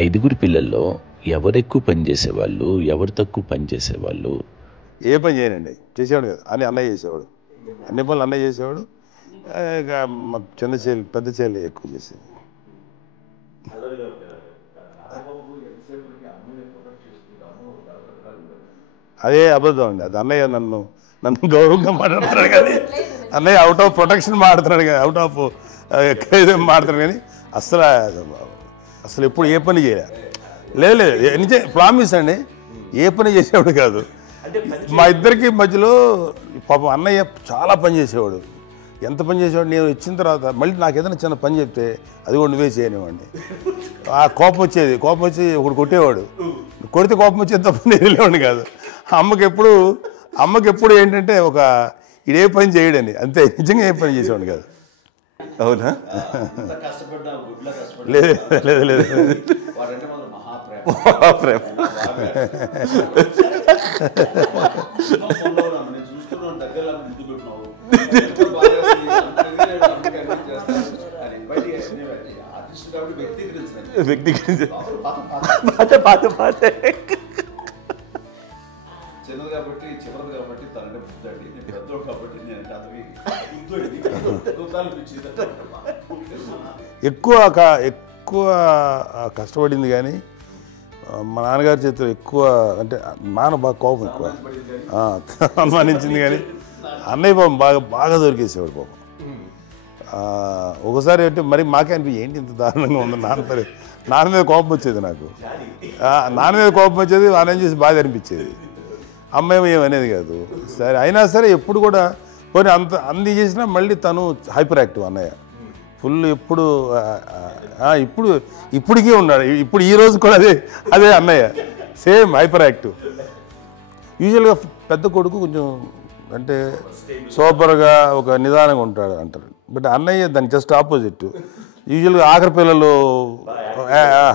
ఐదుగురు పిల్లల్లో ఎవరెక్కువ పని చేసేవాళ్ళు? ఎవరు తక్కువ పని చేసేవాళ్ళు? ఏ పని చేయనండి, చేసేవాడు కదా, అని అన్నయ్య చేసేవాడు. అన్ని పనులు అన్నయ్య చేసేవాడు. ఇక మా చిన్న చెల్లి పెద్ద చెల్లి ఎక్కువ చేసేది. అదే అబద్ధం అండి, అది అన్నయ్య నన్ను గౌరవంగా మాట్లాడుతున్నాడు కానీ అన్నయ్య అవుట్ ఆఫ్ ప్రొటెక్షన్ మాట్లాడుతున్నాడు కానీ, అవుట్ ఆఫ్ మాట్లాడుతున్నాడు కానీ అసలు ఎప్పుడు ఏ పని చేయలే. లేదు నిజే ప్రామిస్ అండి, ఏ పని చేసేవాడు కాదు. మా ఇద్దరికి మధ్యలో పాపం అన్నయ్య చాలా పని చేసేవాడు. ఎంత పని చేసేవాడు, నేను ఇచ్చిన తర్వాత మళ్ళీ నాకు ఏదైనా చిన్న పని చెప్తే అది కూడా నువ్వే చేయనివ్వండి. ఆ కోపం వచ్చేది, కోపం వచ్చి ఒకడు కొట్టేవాడు, కొడితే కోపం వచ్చేది తప్ప నేను వెళ్ళేవాడిని కాదు. అమ్మకి ఎప్పుడు ఏంటంటే ఒక ఇదే పని చేయడని, అంతే, నిజంగా ఏ పని చేసేవాడిని కాదు. అవునా? లేదు లేదు లేదు మహాప్రేమ. చిన్నది కాబట్టి చివరిది కాబట్టి తనంటే బుద్ధండి, నేను పెద్దోడు కాబట్టి నేను ఎక్కువ కష్టపడింది కానీ మా నాన్నగారి చేతిలో ఎక్కువ, అంటే నాన్న బాగా కోపం ఎక్కువ అనుమానించింది కానీ అన్నయ్య పాపం బాగా దొరికేసేవాడు పాపం. ఒకసారి అంటే మరి మాకే అనిపి ఏంటి ఇంత దారుణంగా ఉంది, నాన్న మీద కోపం వచ్చేది నాకు, నాన్న మీద కోపం వచ్చేది, నాన్న చూసి బాధ అనిపించేది. అమ్మాయి ఏమనేది కాదు. సరే అయినా సరే ఎప్పుడు కూడా పోనీ అన్ని చేసినా మళ్ళీ తను హైపర్ యాక్టివ్ అన్నయ్య, ఫుల్ ఇప్పటికీ ఉన్నాడు. ఇప్పుడు ఈ రోజు కూడా అదే అన్నయ్య, సేమ్ హైపర్ యాక్టివ్. యూజువల్గా పెద్ద కొడుకు కొంచెం అంటే సూపర్గా ఒక నిదానంగా ఉంటాడు అంటారు, బట్ అన్నయ్య దానికి జస్ట్ ఆపోజిట్. యూజువల్గా ఆఖరి పిల్లలు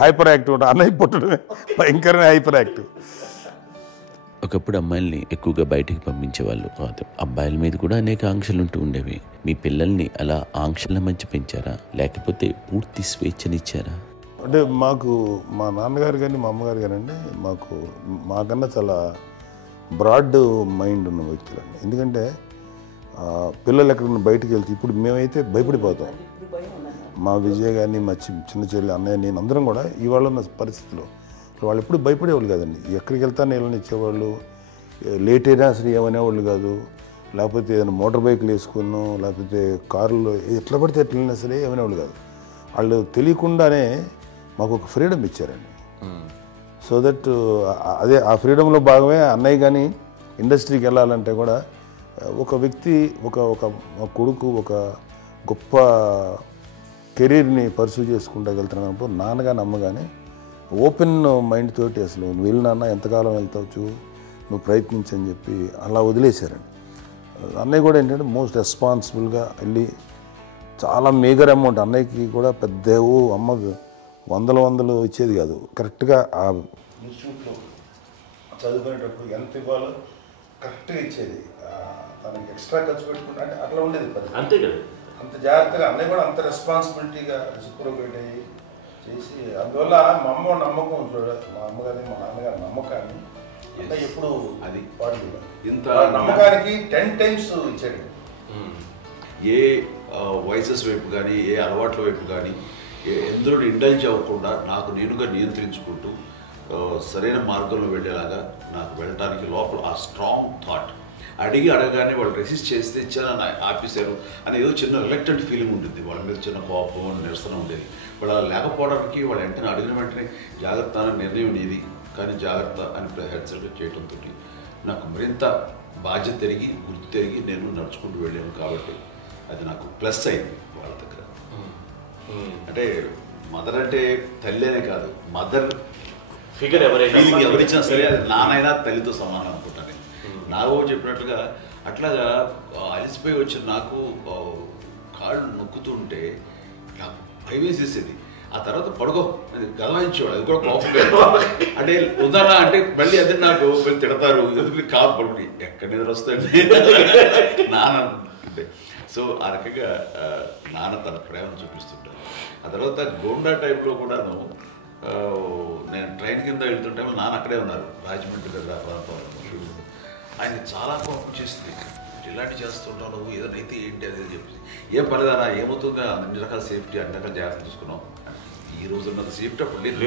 హైపర్ యాక్టివ్ ఉంటారు, అన్నయ్య పుట్టడమే భయంకరమైన హైపర్ యాక్టివ్. ఒకప్పుడు అమ్మాయిల్ని ఎక్కువగా బయటికి పంపించేవాళ్ళు కాదు, అబ్బాయిల మీద కూడా అనేక ఆంక్షలు ఉంటూ ఉండేవి. మీ పిల్లల్ని అలా ఆంక్షల మధ్య పెంచారా, లేకపోతే పూర్తి స్వేచ్ఛనిచ్చారా? అంటే మాకు మా నాన్నగారు కానీ మా అమ్మగారు కానండి మాకన్నా చాలా బ్రాడ్ మైండ్ ఉన్న వ్యక్తులండి. ఎందుకంటే పిల్లలు ఎక్కడన్నా బయటకు వెళ్తే ఇప్పుడు మేమైతే భయపడిపోతాం. మా విజయ్ కానీ మా చిన్న చెల్లి అన్నయ్య నేను అందరం కూడా ఇవాళ ఉన్న పరిస్థితిలో వాళ్ళు ఎప్పుడు భయపడేవాళ్ళు కాదండి. ఎక్కడికి వెళ్తాను నీళ్ళని ఇచ్చేవాళ్ళు, లేట్ అయినా అసలు ఏమనేవాళ్ళు కాదు. లేకపోతే ఏదైనా మోటార్ బైక్లు వేసుకున్నాం, లేకపోతే కారులో ఎట్లా పడితే ఎట్లయినా సరే ఏమనేవాళ్ళు కాదు. వాళ్ళు తెలియకుండానే మాకు ఒక ఫ్రీడమ్ ఇచ్చారండి. సో దట్ అదే ఆ ఫ్రీడంలో భాగమే అన్నయ్య కానీ ఇండస్ట్రీకి వెళ్ళాలంటే కూడా ఒక వ్యక్తి ఒక కొడుకు ఒక గొప్ప కెరీర్ని పర్సూ చేసుకుంటూ వెళ్తున్నప్పుడు నాన్నగాని అమ్మగానే ఓపెన్ మైండ్ తోటి అసలు నువ్వు వెళ్ళినా ఎంతకాలం వెళ్తావచ్చు, నువ్వు ప్రయత్నించని చెప్పి అలా వదిలేశారండి. అన్నయ్య కూడా ఏంటంటే మోస్ట్ రెస్పాన్సిబుల్గా వెళ్ళి చాలా మేజర్ అమౌంట్ అన్నయ్యకి కూడా పెద్ద అమ్మకు వందలు ఇచ్చేది కాదు, కరెక్ట్గా ఆ ఇన్స్టిట్యూట్లో చదువుకునేటప్పుడు ఎంత ఇవ్వాలో కరెక్ట్గా ఇచ్చేది. తనకి ఎక్స్ట్రా ఖర్చు పెట్టుకుంటే అంటే అట్లా ఉండేది పరిస్థితి. అంతే కదా, అంత జాగ్రత్తగా అన్నయ్య కూడా అంత రెస్పాన్సిబిలిటీగా రెసిప్రోకేట్ అయ్యి చేసి, అందువల్ల మా అమ్మ నమ్మకం చూడాలి, మా అమ్మగారి మా నాన్నగారి నమ్మకాన్ని ఎప్పుడు అది వాడు ఇంత నమ్మకానికి 10 times ఇచ్చాడు. ఏ వయసెస్ వైపు కానీ ఏ అలవాట్ల వైపు కానీ ఎందులో ఇండల్జ్ అవ్వకుండా నాకు నేనుగా నియంత్రించుకుంటూ సరైన మార్గంలో వెళ్ళేలాగా నాకు వెళ్ళడానికి లోపల ఆ స్ట్రాంగ్ థాట్, అడగగానే వాళ్ళు రెసిస్ట్ చేస్తే ఇచ్చానని ఆపేశారు అని ఏదో చిన్న రిలక్టెంట్ ఫీలింగ్ ఉంటుంది, వాళ్ళ మీద చిన్న కోపం నిరసన ఉండేది. వాళ్ళు అలా లేకపోవడానికి వాళ్ళు వెంటనే అడిగిన వెంటనే జాగ్రత్త అనే నిర్ణయం ఉండేది. కానీ జాగ్రత్త అని హెచ్చరిక చేయడంతో నాకు మరింత బాధ్యత తిరిగి గుర్తు తిరిగి నేను నడుచుకుంటూ వెళ్ళాను. కాబట్టి అది నాకు ప్లస్ అయింది వాళ్ళ దగ్గర. అంటే మదర్ అంటే తల్లినే కాదు, మదర్ ఫిగర్ ఎవరిచ్చినా సరే అది నానైనా తల్లితో సమానం అనుకుంటాను. నాకు చెప్పినట్లుగా అట్లాగా అలిసిపోయి వచ్చిన నాకు కాళ్ళు నొక్కుతుంటే నాకు భయం వేసేసేది. ఆ తర్వాత పడుకో గమనించేవాడు, అది కూడా కోపం. అంటే ఉదాహరణ అంటే మళ్ళీ అదే నాకు తిడతారు, ఎందుకు కాదు పడుకుని ఎక్కడ నిద్ర వస్తాయండి నాన్న అంటే. సో ఆ రకంగా నాన్న తన ప్రేమను చూపిస్తుంటారు. ఆ తర్వాత గోండా టైప్లో కూడాను ఇంటి కింద వెళ్తుంటే నాన్న అక్కడే ఉన్నారు, రాజమండ్రి దగ్గర ఆయన చాలా కోపం చేస్తుంది. ఇలాంటివి చేస్తుంటావు నువ్వు, ఏదైనా అయితే ఏంటి అది చెప్పి, ఏం పర్లేదన్నా ఏమవుతుందో అన్ని రకాల సేఫ్టీ అన్ని రకాల జాగ్రత్తలు తీసుకున్నాం. ఈ రోజు ఉన్నంత సేఫ్టీ అప్పుడు లేదు.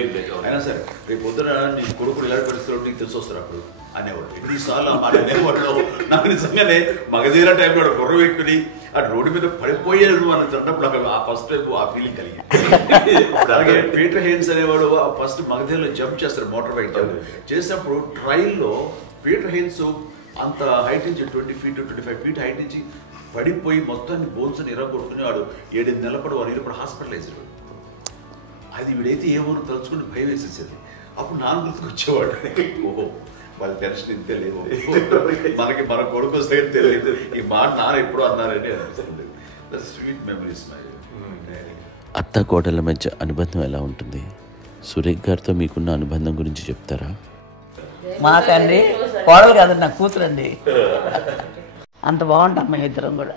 అయినా సరే రేపు పొద్దున నీ కొడుకులు ఇలాంటి పరిస్థితులు నీకు తెలిసి వస్తారు అప్పుడు అనేవాడు. ఎన్నిసార్లు మాట అనేవాళ్ళు. నాకు నిజంగానే మగధీర టైంలో గుర్ర వ్యక్తుని ఆ రోడ్డు మీద పడిపోయాడు అని అన్నప్పుడు నాకు ఆ ఫస్ట్ టైం ఆ ఫీలింగ్ కలిగింది. అలాగే పీటర్ హెయిన్స్ అనేవాడు ఫస్ట్ మగధీరలో జంప్ చేస్తారు, మోటార్ బైక్ జంప్ చేసినప్పుడు ట్రైల్లో పీటర్ హెయిన్స్ అంత హైట్ నుంచి 20 feet 25 feet హైట్ నుంచి పడిపోయి మొత్తాన్ని బోన్స్ ఇరగొట్టుకుని వాడు 7 నెలల పాటు వాడు ఇరప్పుడు హాస్పిటలైజ్డ్. అది వీడైతే ఏమో తలుచుకుని భయం వేసేసేది. అప్పుడు నాన్న గుర్తుకు వచ్చేవాడు, ఓహో వాళ్ళ టెన్షన్ ఇంతే లేదు, మనకి మన కొడుకు వస్తే తెలియదు ఈ మాట నాన్న ఎప్పుడు అన్నారని అనిపిస్తుంది. Sweet memories. అత్త కోడళ్ళ మధ్య అనుబంధం ఎలా ఉంటుంది? సురేఖ్ గారితో మీకున్న అనుబంధం గురించి చెప్తారా? మాకండి కోడలు కాదండి, నా కూతురండి. అంత బాగుంటాం మేము ఇద్దరం కూడా.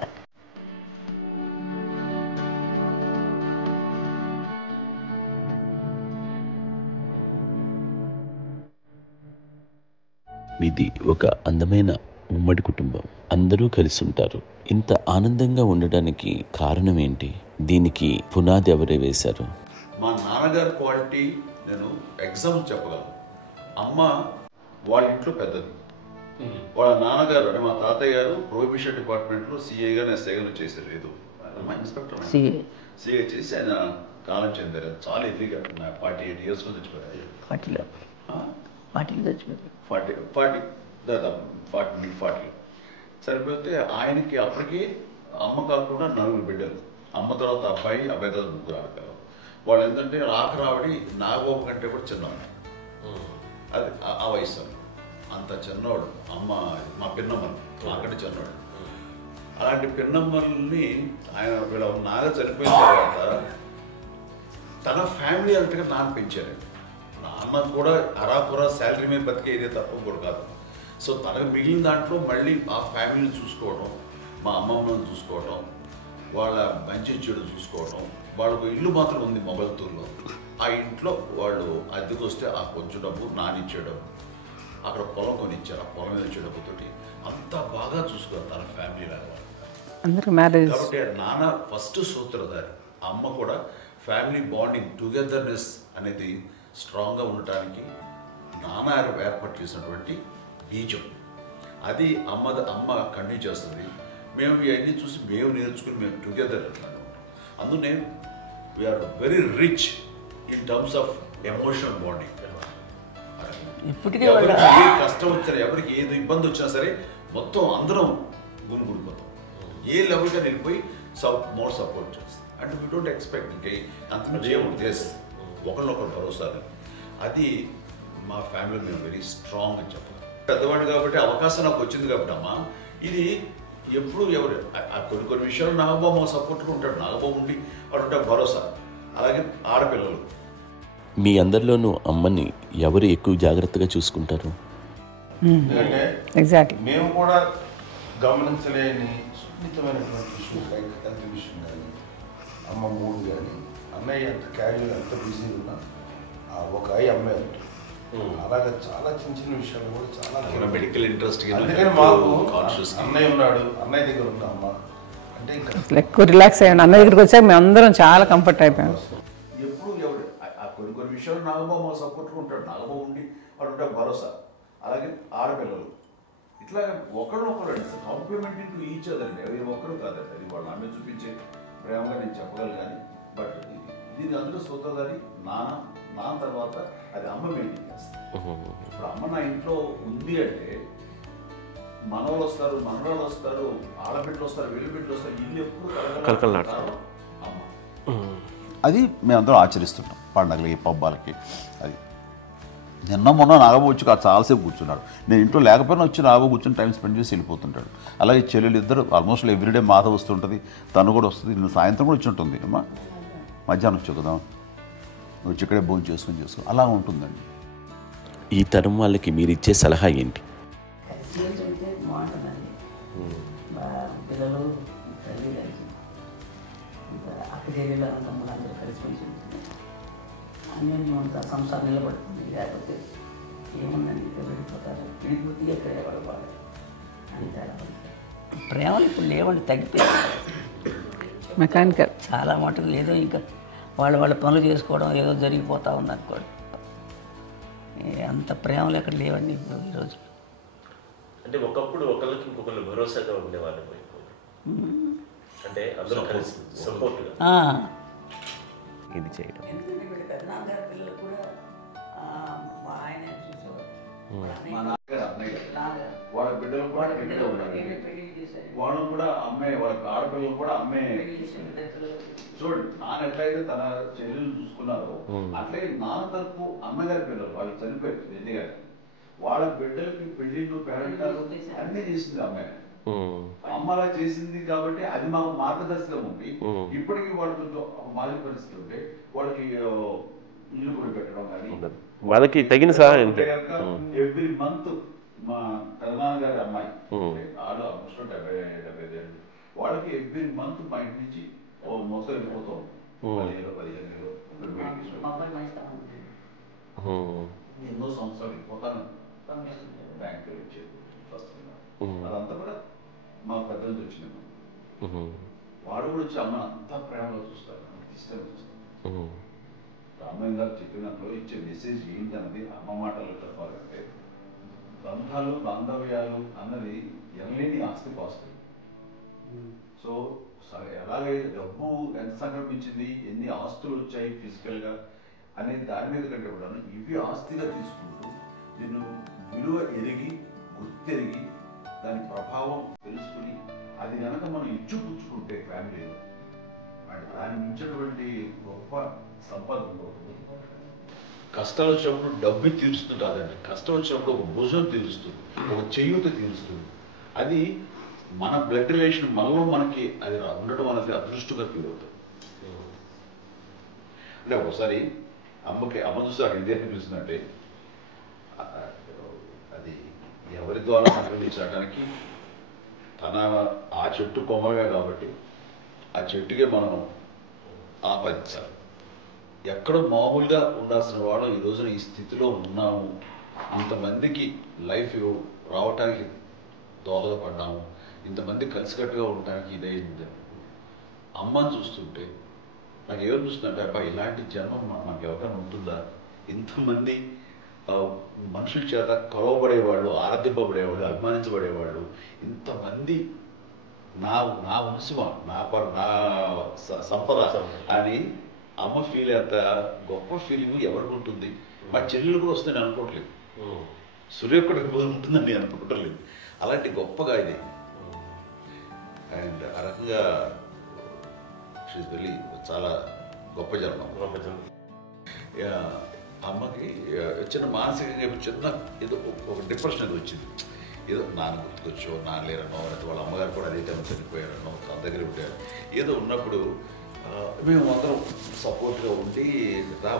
మీది ఒక అందమైన ఉమ్మడి కుటుంబం, అందరూ కలిసి ఉంటారు. ఇంత ఆనందంగా ఉండడానికి కారణం ఏంటి? దీనికి పునాది ఎవరే వేశారు? మా నాన్నగారి క్వాలిటీ నేను ఎగ్జాంపుల్ చెప్పగలను. అమ్మ వాళ్ళ ఇంట్లో పెద్దది, వాళ్ళ నాన్నగారు అంటే మా తాతయ్య గారు ప్రొహిబిషన్ డిపార్ట్మెంట్లో సిఐగా ఎస్ఐగా చేశారు. లేదు ఇన్స్పెక్టర్ సిఐ చేసి ఆయన కాలం చెందారు. చాలా ఎదిగా 48 years చచ్చిపోయారు. 40 సరిపోతే ఆయనకి అప్పటికి అమ్మ కాకుండా 4 బిడ్డలు. అమ్మ తర్వాత అబ్బాయి తర్వాత 3 ఆడపిల్లలు. వాళ్ళు ఏంటంటే ఆఖరావిడి నాగబాబు కంటే కూడా చిన్నవాడు. అది ఆ వయసు అంత చిన్నవాడు. అమ్మ మా పిన్నమ్మలు నాకంటే చిన్నవాడు. అలాంటి పిన్నమ్మల్ని ఆయన వీళ్ళ నాగ చనిపోయిన తర్వాత తన ఫ్యామిలీ అంతగా నాన్న పెంచారు. నాన్న కూడా అరాపురా శాలరీ మీద బతికేదే తప్ప కూడా కాదు. సో తనకు మిగిలిన దాంట్లో మళ్ళీ ఆ ఫ్యామిలీని చూసుకోవడం, మా అమ్మమ్మని చూసుకోవడం, వాళ్ళ మంచి చెడు చూసుకోవడం. వాళ్ళకు ఇల్లు మాత్రం ఉంది మొగల్తూరులో. ఆ ఇంట్లో వాళ్ళు అద్దెకు వస్తే ఆ కొంచెం డబ్బు నానిచ్చే డబ్బు, అక్కడ పొలం కొనిచ్చారు. ఆ పొలం మీద వచ్చే డబ్బుతోటి అంతా బాగా చూసుకోరు తన ఫ్యామిలీ లాగా. కాబట్టి నాన్న ఫస్ట్ సూత్రధారి. అమ్మ కూడా ఫ్యామిలీ బాండింగ్ టుగెదర్నెస్ అనేది స్ట్రాంగ్గా ఉండటానికి నాన్న ఏర్పాటు చేసినటువంటి బీజం. అది అమ్మ కంటిన్యూ చేస్తుంది. మేము ఇవన్నీ చూసి మేము నేర్చుకుని మేము టుగెదర్ అంటున్నాను. అందునే we are very rich in terms of emotional bonding. ఎవరికి ఏ కష్టం వచ్చినా, ఎవరికి ఏది ఇబ్బంది వచ్చినా సరే మొత్తం అందరం గురిపోతాం. ఏ లెవెల్గా వెళ్ళిపోయి మోర్ సపోర్ట్ చేస్తాం. అంటే వీ డోంట్ ఎక్స్పెక్ట్ ఇంకే అంతమంది ఏముంది ఒకరినొకరు భరోసా. అది మా ఫ్యామిలీ మేము వెరీ స్ట్రాంగ్ అని చెప్పాలి. పెద్దవాడు కాబట్టి అవకాశం నాకు వచ్చింది కాబట్టి అమ్మ ఇది ఎప్పుడు ఎవరు కొన్ని విషయాలు నాగబాబు సపోర్ట్గా ఉంటాడు. నాగబాబు ఉండి వాడు ఉంటాడు భరోసా. అలాగే ఆడపిల్లలు మీ అందరిలోనూ అమ్మని ఎవరు ఎక్కువ జాగ్రత్తగా చూసుకుంటారు? ఎగ్జాక్ట్లీ మేము కూడా గమనించలేని సున్నితమైనటువంటి ఇష్యూస్ లైక్ హెల్త్ విషయం కానీ, అమ్మ మూడు కానీ, అన్నయ్య ఎంత క్యాజువల్ ఎంత బిజీ ఉన్నా ఒక అమ్మాయి ఉంటుంది. అలాగే చాలా చిన్న చిన్న విషయాలు కూడా చాలా మెడికల్ ఇంట్రెస్ట్. అందుకని మాకు అన్నయ్య ఉన్నాడు, అన్నయ్య దగ్గర ఉన్న అమ్మ అంటే ఇంకా ఎక్కువ రిలాక్స్ అయ్యాను. అన్నయ్య దగ్గరికి వచ్చాక మేము అందరం చాలా కంఫర్ట్ అయిపోయాం. ఎప్పుడు ఎవరు కొన్ని విషయాలు నాగబాబు సపోర్ట్గా ఉంటాడు. నాగబాబు ఉండి వాడు ఉంటాడు భరోసా. అలాగే ఆడపిల్లలు ఇట్లా ఒకరినొకరు కాంప్లిమెంటింగ్ టు ఈచ్ అదర్ అండి. అవి ఒక్కరు కాదండి. అది వాళ్ళు అమ్మే చూపించే ప్రేమగా నేను చెప్పగలను. కానీ బట్ దీని అందరూ సూత్రధారి నాన్న తర్వాత అది అమ్మ మెయింటైన్ చేస్తారు. ఇప్పుడు అమ్మ నా ఇంట్లో ఉంది అంటే మనవాళ్ళు వస్తారు, మనవాళ్ళు వస్తారు, ఆడబిడ్డలు వస్తారు, వీళ్ళ బిడ్డలు వస్తారు. ఇల్లు ఎప్పుడు అమ్మ. అది మేమందరం ఆచరిస్తుంటాం పండగలకి పబ్బాలకి. అది నిన్న మొన్న నాగబాబు వచ్చి చాలాసేపు కూర్చున్నాడు. నేను ఇంట్లో లేకపోయినా వచ్చి నాగబాబు కూర్చొని టైం స్పెండ్ చేసి వెళ్ళిపోతుంటాడు. అలాగే చెల్లెలు ఇద్దరు ఆల్మోస్ట్ ఎవ్రీడే మాత వస్తుంటుంది, తను కూడా వస్తుంది. నేను సాయంత్రం కూడా వచ్చి ఉంటుంది. అమ్మా మధ్యాహ్నం వచ్చి కదా వచ్చి ఇక్కడే భోజనం చేసుకో అలా ఉంటుందండి. ఈ తరం వాళ్ళకి మీరు ఇచ్చే సలహా ఏంటి? పిల్లలు తల్లి కలిసి అక్క చెల్లెలు తమ్ముడు అందరూ కలిసి అన్యోన్యం అంతా సంసారం నిలబడుతుంది. లేకపోతే ఏముందని వెళ్ళిపోతారు, విడిపోతే ఎక్కడ పడవాలి అంతే. ప్రేమలు ఇప్పుడు లేవండి, తగ్గిపోయాయి. మెకానికల్ చాలా మటుకు ఏదో ఇంకా వాళ్ళ పనులు చేసుకోవడం ఏదో జరిగిపోతూ ఉంది అనుకోండి. అంత ప్రేమలు ఎక్కడ లేవండి ఇప్పుడు ఈరోజు. అంటే ఒకప్పుడు ఒకళ్ళకి ఇంకొకళ్ళు భరోసాగా ఉండేవాళ్ళు, అంటే అందరూ కలిసి సపోర్ట్గా ఇది చేయడం. పెద్దనాన్నగారి పిల్లలు కూడా ఆయన చూసేవారు. మా నాన్నగారు అన్నయ్య వాళ్ళ బిడ్డలు కూడా బిడ్డలు ఉన్నారు. వాళ్ళు కూడా అమ్మాయి, వాళ్ళ ఆడపిల్లలు కూడా అమ్మాయి. చూడండి నాన్న ఎట్లయితే తన చెల్లెలు చూసుకున్నారో అట్లే నాన్న తరపు అమ్మగారి పిల్లలు వాళ్ళు చనిపోయారు రెడ్డి గారు, వాళ్ళ బిడ్డలకి పెళ్లిళ్ళు పేరెంటాలు అన్నీ చేసింది అమ్మాయి. అమ్మలా చేసింది కాబట్టి అది మాకు మార్గదర్శకం ఉంది. ఇప్పటికీ వాళ్ళతో మాదిరి పరిస్థితి ఉంటే వాళ్ళకి ఇల్లు కూడా పెట్టడం కానీ వాళ్ళకి తగిన సహాయం. ఎవ్రీ మంత్ మా తెలంగాణ గారి అమ్మాయి వాళ్ళు ఆల్మోస్ట్ 70 ఏళ్ళు, వాళ్ళకి ఎవ్రీ మంత్ మా ఇంటి నుంచి మొత్తం వెళ్ళిపోతాం 15 ఎన్నో సంవత్సరాలు వెళ్ళిపోతాను. బ్యాంకులు ఇచ్చేది అదంతా కూడా మా పెద్దలు వచ్చింది. వాడు కూడా వచ్చి అమ్మ అంతా ప్రేమలో చూస్తారు, అంత ఇష్టంగా చూస్తారు. రామయ్య గారు చెప్పినప్పుడు ఇచ్చే మెసేజ్ ఏంటన్నది అమ్మ మాటలు చెప్పాలంటే బంధాలు బాంధవ్యాలు అన్నది ఎనలేని ఆస్తి పాస్తులు. సో ఎలాగైతే డబ్బు ఎంత సంక్రమించింది, ఎన్ని ఆస్తులు వచ్చాయి ఫిజికల్గా అనే దాని మీద కంటే కూడా ఇవి ఆస్తిగా తీసుకుంటూ దీన్ని విలువ ఎరిగి గుర్తెరిగి దాని ప్రభావం తెలుసుకుని అది కనుక మనం ఇచ్చిపుచ్చుకుంటే ఫ్యామిలీలో దాని మించినటువంటి గొప్ప సంపద ఉంటుంది. కష్టాలు వచ్చినప్పుడు డబ్బు తీరుస్తుంది కాదండి, కష్టం వచ్చినప్పుడు ఒక భుజం తీరుస్తుంది, ఒక చేయూత తీరుస్తుంది. అది మన బ్లడ్ రిలేషన్ మనలో మనకి అది ఉండడం అనేది అదృష్టంగా ఫీల్ అవుతుంది. అంటే ఒకసారి అమ్మ చూసారు ఇదే అనిపిస్తుందంటే అది ఎవరి ద్వారా సంక్రమించడానికి తన ఆ చెట్టు కొమ్మగా కాబట్టి ఆ చెట్టుకే మనం ఆపాదించాలి. ఎక్కడో మామూలుగా ఉండాల్సిన వాడు ఈ రోజున ఈ స్థితిలో ఉన్నాము, ఇంతమందికి లైఫ్ రావటానికి దోహదపడ్డాము, ఇంతమంది కలిసికట్టుగా ఉండటానికి ఇదైంది. అమ్మని చూస్తుంటే నాకు ఏమనిపిస్తుందంటే అబ్బా ఇలాంటి జన్మం మనకు ఎవరికైనా ఉంటుందా? ఇంతమంది మనుషుల చేత కొలవబడేవాళ్ళు, ఆరాధింపబడేవాళ్ళు, అభిమానించబడేవాళ్ళు, ఇంతమంది నా వంశమా, నా సంపద అని అమ్మ ఫీల్ అంత గొప్ప ఫీలింగ్ ఎవరికి ఉంటుంది? మా చెల్లెలు కూడా వస్తుందని అనుకోవట్లేదు, సూర్యకుడికి ఉంటుందని నేను అనుకోవట్లేదు. అలాంటి గొప్పగా ఇది. అండ్ ఆ రకంగా షీఈస్ వెరీ చాలా గొప్ప జన్మ. అమ్మకి చిన్న మానసికంగా చిన్న ఏదో ఒక డిప్రెషన్ అది వచ్చింది. ఏదో నాన్న గుర్తుకొచ్చో, నాన్న లేరనో, లేకపోతే వాళ్ళ అమ్మగారు కూడా అదే టైం చనిపోయారనో, తన దగ్గర ఉంటారు. ఏదో ఉన్నప్పుడు మేము అందరం సపోర్ట్గా ఉండి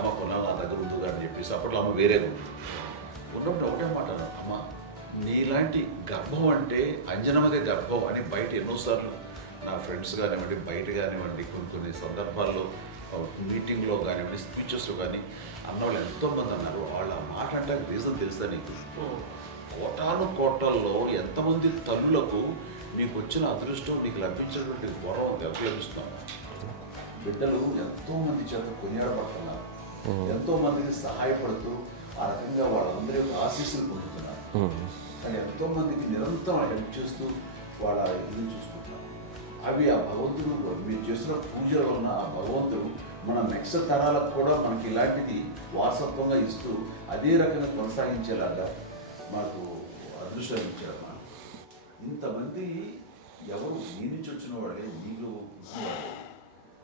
మా కొన్నా నా దగ్గర ఉందిగా అని చెప్పేసి అప్పట్లో అమ్మ వేరేగా ఉంది. ఉన్నప్పుడు ఒకటే మాట అమ్మ నీలాంటి గర్భం అంటే అంజనమదే గర్భం అని బయట ఎన్నోసార్లు నా ఫ్రెండ్స్ కానివ్వండి, బయట కానివ్వండి, కొన్ని సందర్భాల్లో మీటింగ్లో కానివ్వండి, స్పీచెస్లో కానీ అన్నవాళ్ళు ఎంతోమంది అన్నారు. వాళ్ళ మాట అంటే రీజన్ తెలుసా నీకు? కోటాను కోటల్లో ఎంతమంది తల్లులకు నీకు వచ్చిన అదృష్టం, నీకు లభించినటువంటి గౌరవం ఎవరు లభిస్తున్నాము? బిడ్డలు ఎంతోమంది చేత కొనియాడబడుతున్నారు, ఎంతోమందికి సహాయపడుతూ ఆ రకంగా వాళ్ళందరి యొక్క ఆశీస్సులు పొందుతున్నారు. కానీ ఎంతోమందికి నిరంతరం హెల్ప్ చేస్తూ వాళ్ళ ఇది చూసుకుంటున్నారు. అవి ఆ భగవంతుడు మీరు చేస్తున్న పూజలో ఉన్న ఆ భగవంతుడు మన నెక్స్ట్ తరాలకు కూడా మనకి ఇలాంటిది వారసత్వంగా ఇస్తూ అదే రకంగా కొనసాగించేలాగా మాకు అదృష్టాన్ని ఇచ్చారమ్మా. ఇంతమంది ఎవరు నీ నుంచి వచ్చిన వాళ్ళే, నీకు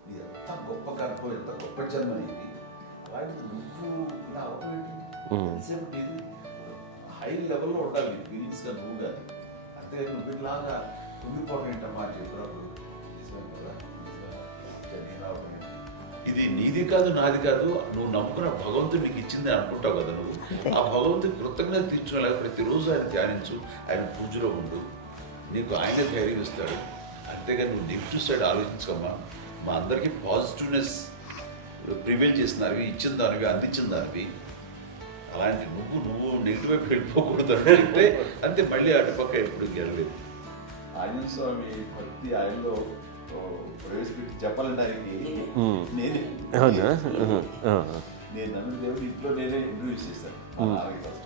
ఇది ఎంత గొప్ప గర్భం, ఎంత గొప్ప జన్మ అనేది. అలాంటిది నువ్వు ఇలా అవటమేంటి? ఎంతసేపు ఇది హై లెవెల్లో ఉండాలి నీ ఫీలింగ్స్గా నువ్వు కానీ. అంతే నువ్వు ఇలాగా కుంగిపోవడం ఏంటమ్మా అని చెప్పినప్పుడు ఇది నీది కాదు, నాది కాదు, నువ్వు నమ్ముకున్న భగవంతుడు నీకు ఇచ్చింది అనుకుంటావు కదా. నువ్వు ఆ భగవంతుడి కృతజ్ఞత తీర్చుకోలేక ప్రతిరోజు ఆయన ధ్యానించు, ఆయన పూజలో ఉండు, నీకు ఆయనే ధైర్యం ఇస్తాడు. అంతేగాని నువ్వు నెగిటివ్ సైడ్ ఆలోచించుకోమ్మా. మా అందరికీ పాజిటివ్నెస్ ప్రివైల్ చేసిన దానివి, ఇచ్చిన దానివి, అందించిన దానివి. అలాంటి నువ్వు నెగిటివ్ వైపు వెళ్ళిపోకూడదు అంటే అంతే, మళ్ళీ అటుపక్క ఎప్పుడు గెలలేదు. ఆంజనేయ స్వామి భక్తి ఆయనలో ప్రవేశపెట్టి చెప్పాలంటే ఆయనకి నేనే నేను నన్ను దేవుడు ఇంట్లో నేనే ఇంటర్వ్యూస్ చేస్తాను ఫస్ట్.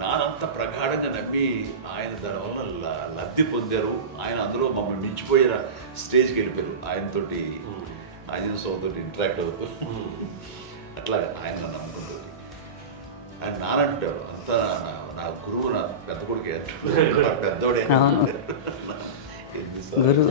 నానంత ప్రగాఢంగా నమ్మి ఆయన దానివల్ల లబ్ధి పొందారు. ఆయన అందులో మమ్మల్ని మించిపోయిన స్టేజ్కి వెళ్ళిపోయారు. ఆయనతోటి ఆంజనేయ స్వామితో ఇంటరాక్ట్ అవుతూ అట్లా ఆయన నమ్ముకుంటుంది. ఆయన నానంటారు అంతా నా గురువు, నా పెద్ద కొడుకు పెద్దోడే గురువు